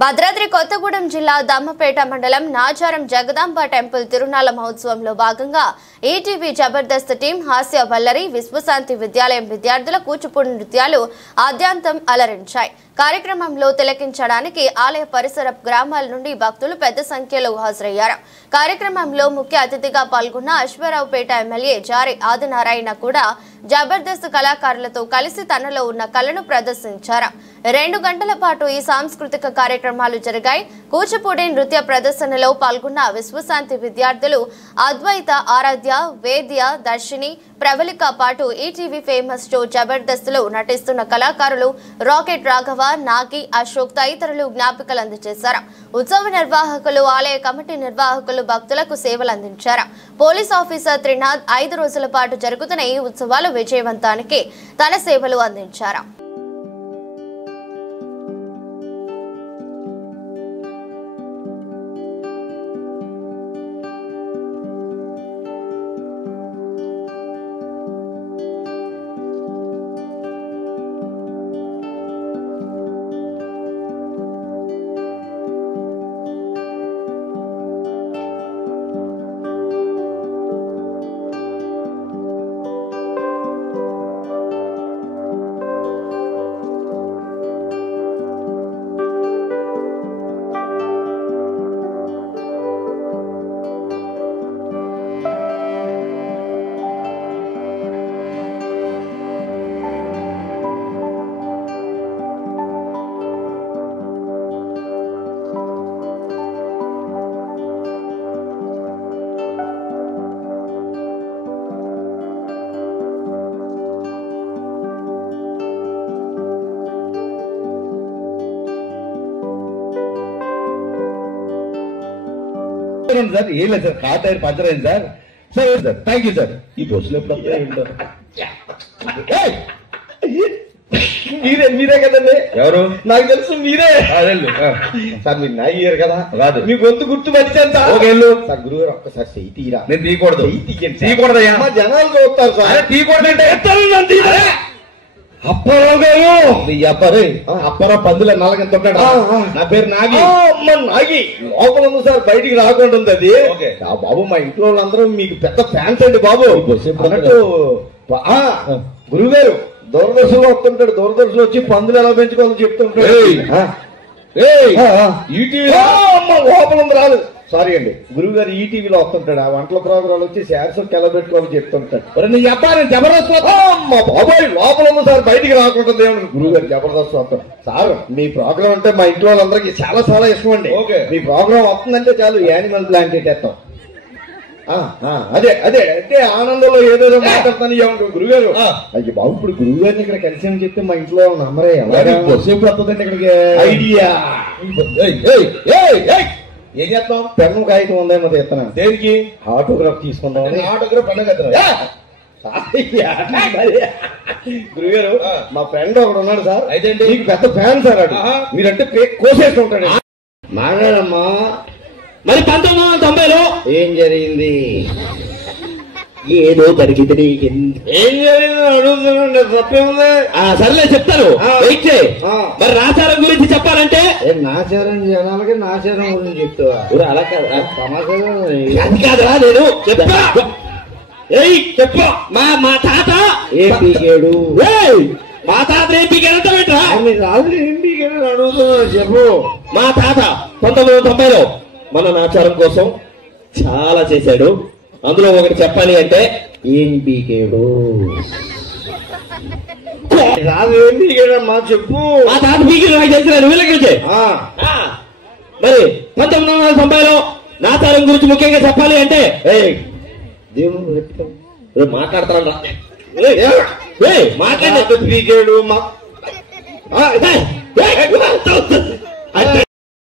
భద్రాద్రి కొత్తగూడెం జిల్లా దమ్మపేట మండలం నాచారం జగదాంబ టెంపుల్ తిరునాళ మహోత్సవంలో భాగంగా ఈటీవీ జబర్దస్త్ టీం హాస్య వల్లరి విశ్వశాంతి విద్యాలయం విద్యార్థుల కూచిపూడి నృత్యాలు ఆద్యాంతం అలరించాయి. కార్యక్రమంలో తిలకించడానికి ఆలయ పరిసర గ్రామాల నుండి భక్తులు పెద్ద సంఖ్యలో హాజరయ్యారు. కార్యక్రమంలో ముఖ్య అతిథిగా పాల్గొన్న అశ్వారావుపేట ఎమ్మెల్యే జారి ఆదినారాయణ కూడా జబర్దస్త్ కళాకారులతో కలిసి తనలో ఉన్న కళను ప్రదర్శించారు. 2 గంటల పాటు ఈ సాంస్కృతిక కార్యక్రమాలు జరిగాయి. కూచిపూడి నృత్య ప్రదర్శనలో పాల్గొన్న విశ్వశాంతి విద్యార్థులు అద్వైత, ఆరాధ్య, వేద్య, దర్శిని, ప్రవళిక పాటు ఈటీవీ ఫేమస్ షో జబర్దస్త్ లో నటిస్తున్న కళాకారులు రాకెట్ రాఘవ, నాగి, అశోక్ తదితరులు జ్ఞాపికలు అందజేశారు. ఉత్సవ నిర్వాహకులు, ఆలయ కమిటీ నిర్వాహకులు భక్తులకు సేవలు అందించారు. పోలీస్ ఆఫీసర్ త్రినాథ్ 5 రోజుల పాటు జరుగుతున్న ఈ ఉత్సవాలు విజయవంతానికి తన సేవలు అందించారు. సార్ ఏం లేదు సార్, కార్ టైర్ పంచర్ అయింది sir. Sir sir thank you sir. ఈ బస్సులు ఎప్పుడు మీరే కదండి. ఎవరు? నాకు తెలుసు మీరే. సార్ మీరు నా ఇయ్యారు కదా, రాదు మీ గొంతు గుర్తు పట్టించాను సార్. సార్ గురువు గారు ఒక్కసారి చెయ్యి తీరా. నేను తీయకూడదు. తీయకూడదయ్యా, మా జనాలు చూస్తారు సార్. తీయకూడదంటే అప్పారావు గారు, అప్పారావు పందుల నల్లగంత ఉంటాడు. నా పేరు నాగి. నాగి లోపల ఉంది సార్, బయటికి రాకుండా ఉంది అది. బాబు మా ఇంట్లో వాళ్ళందరూ మీకు పెద్ద ఫ్యాన్స్ అండి బాబు. అన్నట్టు గురువు గారు దూరదర్శన్లో వస్తుంటాడు. దూరదర్శన్లో వచ్చి పందులు ఎలా పెంచుకోవాలని చెప్తుంటాడు. లోపల ఉంది రాదు, సారీ అండి. గురువు గారు ఈటీవీలో వస్తుంటాడు. ఆ వంటల ప్రోగ్రాలు వచ్చి శారీస్ ఎలా పెట్టుకోవాలని చెప్తుంటాడు. నీ అబ్బాయి జబర్దస్త్ మా బాబాయ్ లోపల ఉంది సార్, బయటికి రాకుంటుంది. గురువు గారు జబర్దస్త్ వస్తాడు సార్. మీ ప్రోగ్రామ్ అంటే మా ఇంట్లో వాళ్ళందరికీ చాలా చాలా ఇష్టం అండి. మీ ప్రోగ్రామ్ వస్తుందంటే చాలు యానిమల్ ప్లాంట్ పెట్టేస్తాం. అదే అదే అంటే ఆనందంలో ఏదేదో మాట్లాడతాను గురుగారు. అయ్యి బాబు ఇప్పుడు గురువు గారిని ఇక్కడ కలిసామని చెప్తే మా ఇంట్లో నమ్మరే. సేపు వస్తుందండి ఇక్కడికి. ఐడియా ఏం చేస్తాం? పెన్ను కాగితం ఉందేమో తెస్తాను. దేనికి? ఆటోగ్రాఫ్ తీసుకుందాం. ఆటోగ్రాఫ్ పండుగ గురుగారు మా ఫ్రెండ్ ఒకడు ఉన్నాడు సార్. అయితే మీకు పెద్ద ఫ్యాన్ సార్. అడు మీరంటే కోసేసుకుంటాడు. మాట్లాడమ్మా. మరి 1990లో ఏం జరిగింది? ఏదో జరిగింది. ఏం జరిగింది అడుగుతున్నాండి, తప్పేముంది? సర్లే చెప్తాను, వెయిట్ చేయి. మరి నాచారం గురించి చెప్పాలంటే నాచారం జనాలకి నాచారం గురించి చెప్తావా? అలా కాదు, సమాచారం కాదురా. నేను చెప్పా చెప్పు. మా తాత ఏం పీకాడు? మా తాత ఏం పీకాడు? ఏం పీకాడు అడుగుతున్నా, చెప్పు. మా తాత 1990లో మన నాచారం కోసం చాలా చేశాడు. అందులో ఒకటి చెప్పాలి అంటే ఏం పీకాడు? రాదు. ఏం పీకాడమ్మా చెప్పు. మా తాత పీకాడు నాకు తెలిసిన వీళ్ళకి. మరి 1990లో నాచారం గురించి ముఖ్యంగా చెప్పాలి అంటే దేవుడు మాట్లాడతాను రా. మాట్లాడే పీకాడు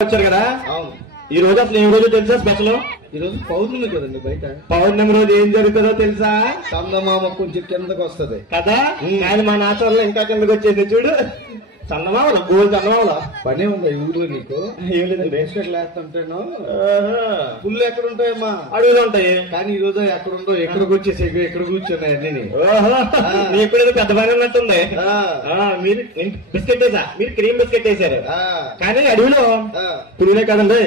వచ్చారు కదా. ఈ రోజు అసలు ఏ రోజు తెలుసా స్పెషల్? ఈ రోజు పౌర్ణమి కదండి. బయట పౌర్ణమి రోజు ఏం జరుగుతుందో తెలుసా? చందమామ కొంచెం కిందకు వస్తుంది కదా. కానీ మా నాచారంలో ఇంకా కిందకు వచ్చేది చూడు. చందమావల గోల్ చందమావల పనే ఉందా ఈ ఊర్లో నీకు? ఏం లేదు. బేస్మెంట్లు వేస్తుంటాను. పుల్లు ఎక్కడ ఉంటాయమ్మా? అడవిలో ఉంటాయి. కానీ ఈ రోజు ఎక్కడుండో ఎక్కడికి వచ్చేసి ఎక్కడ కూర్చున్నాయి అన్ని. మీకు కూడా పెద్ద పని ఉన్నట్టుంది. మీరు బిస్కెట్ వేసా, మీరు క్రీమ్ బిస్కెట్ వేసారు. కానీ అడవిలో పురుగులే కదండి,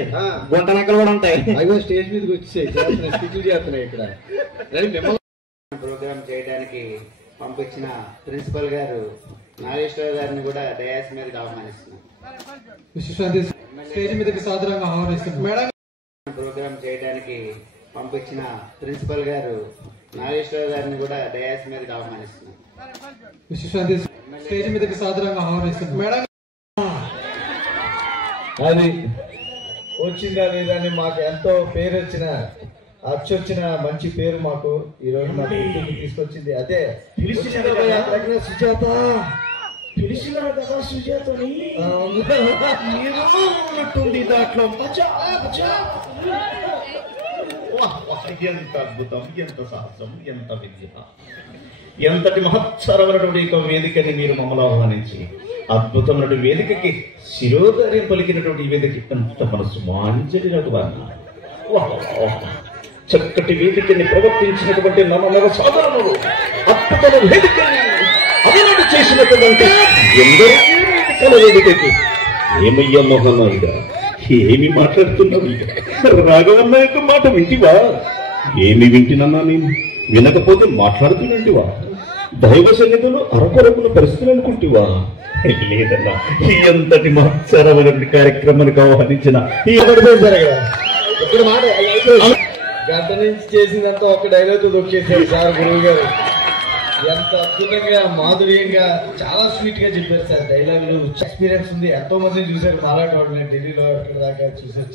గుంట నక్కలు కూడా ఉంటాయి. అవి స్టేజ్ మీదకి వచ్చేసాయి, స్పీచ్లు చేస్తున్నాయి ఇక్కడ. ప్రోగ్రామ్ చేయడానికి పంపించిన ప్రిన్సిపల్ గారు నాగేశ్వర గారిని కూడా డయాస్ మీదకి ఆహ్వానిస్తున్నాం. స్టేజ్ మీదకి సాదరంగా ఆహ్వానిస్తున్నాం. ప్రోగ్రామ్ చేయడానికి పంపించిన ప్రిన్సిపల్ గారు నాగేశ్వర గారిని కూడా డయాస్ మీదకి ఆహ్వానిస్తున్నాం. స్టేజ్ మీదకి సాదరంగా ఆహ్వానిస్తున్నాం. మేడం అది వచ్చిందా లేదని మాకు ఎంతో పేరు వచ్చిన అచ్చొచ్చిన మంచి పేరు మాకు ఈ రోజు మా ఇంటికి తీసుకొచ్చింది. అదే సుజాత పిలిచినారు కదా సుజాతని, ఉన్నట్టుంది దాంట్లో. ఎంత అద్భుతం, ఎంత సాహసం, ఎంత విద్య, ఎంతటి మహత్తరమైనటువంటి ఒక వేదికని మీరు మమ్మల్ని ఆహ్వానించి అద్భుతమైన వేదికకి శిరోధార్యం పలికినటువంటి ఈ వేదిక ఎంత మనసు మాంజలినటు చక్కటి వేదికని ప్రవర్తించినటువంటి నమ్మల సాధారణుడు అద్భుతమైన వేదికని అభివృద్ధి చేసినటువంటి ఎందరో వేదికకి ఏమయ్యా మోహన్నాయుడా, ఏమి మాట్లాడుతున్నావు? రాఘవన్న యొక్క మాట వింటివా? ఏమి వింటినన్నా నేను వినకపోతే మాట్లాడుతున్నట్టువా? దైవ సన్నిధులు అరకొరకున్న పరిస్థితులు అనుకుంటువా? లేదన్నా, ఎంతటి మహత్తరమైనటువంటి కార్యక్రమానికి ఆహ్వానించిన ఈ ఇక్కడ మాట గంట నుంచి చేసిందంతా ఒక డైలాగ్ దొక్కేశారు సార్ గురువు గారు. ఎంత అద్భుతంగా మాధుర్యంగా చాలా స్వీట్ గా చెప్పారు సార్. డైలాగులు ఎక్స్పీరియన్స్ ఉంది, ఎంతో మంది చూసారు. మాలాంటి వాళ్ళు ఢిల్లీలో ఇక్కడ దాకా చూసారు.